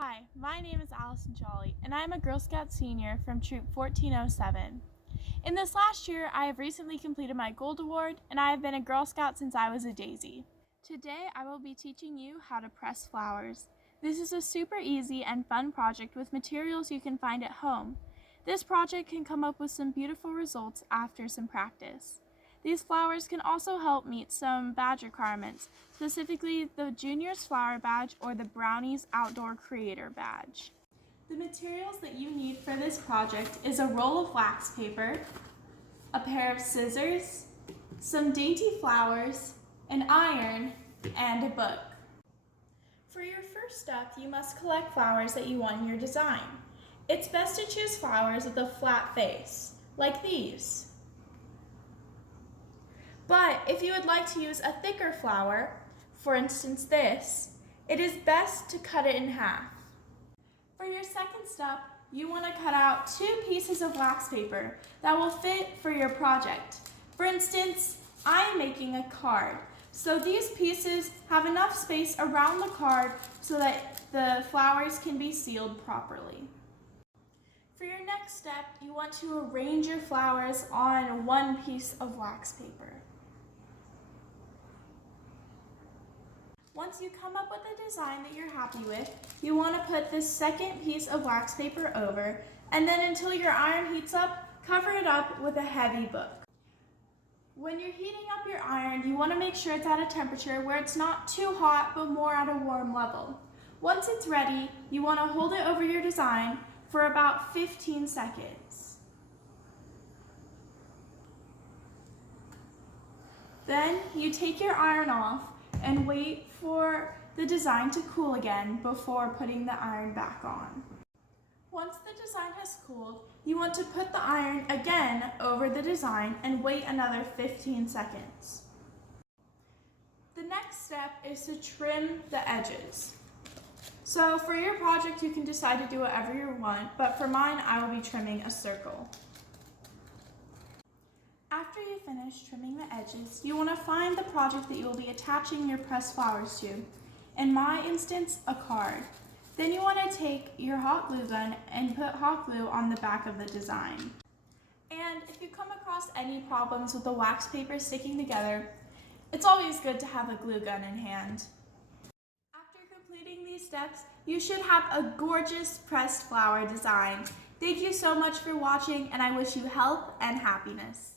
Hi, my name is Allison Jolly, and I am a Girl Scout senior from Troop 1407. In this last year, I have recently completed my Gold Award, and I have been a Girl Scout since I was a daisy. Today, I will be teaching you how to press flowers. This is a super easy and fun project with materials you can find at home. This project can come up with some beautiful results after some practice. These flowers can also help meet some badge requirements, specifically the Juniors Flower Badge or the Brownies Outdoor Creator Badge. The materials that you need for this project is a roll of wax paper, a pair of scissors, some dainty flowers, an iron, and a book. For your first step, you must collect flowers that you want in your design. It's best to choose flowers with a flat face, like these. But if you would like to use a thicker flower, for instance this, it is best to cut it in half. For your second step, you want to cut out 2 pieces of wax paper that will fit for your project. For instance, I am making a card, so these pieces have enough space around the card so that the flowers can be sealed properly. For your next step, you want to arrange your flowers on 1 piece of wax paper. Once you come up with a design that you're happy with, you want to put this second piece of wax paper over, and then until your iron heats up, cover it up with a heavy book. When you're heating up your iron, you want to make sure it's at a temperature where it's not too hot but more at a warm level. Once it's ready, you want to hold it over your design for about 15 seconds. Then you take your iron off and wait for the design to cool again before putting the iron back on. Once the design has cooled, you want to put the iron again over the design and wait another 15 seconds. The next step is to trim the edges. So for your project, you can decide to do whatever you want, but for mine, I will be trimming a circle. After you finish trimming the edges, you want to find the project that you will be attaching your pressed flowers to. In my instance, a card. Then you want to take your hot glue gun and put hot glue on the back of the design. And if you come across any problems with the wax paper sticking together, it's always good to have a glue gun in hand. After completing these steps, you should have a gorgeous pressed flower design. Thank you so much for watching, and I wish you health and happiness.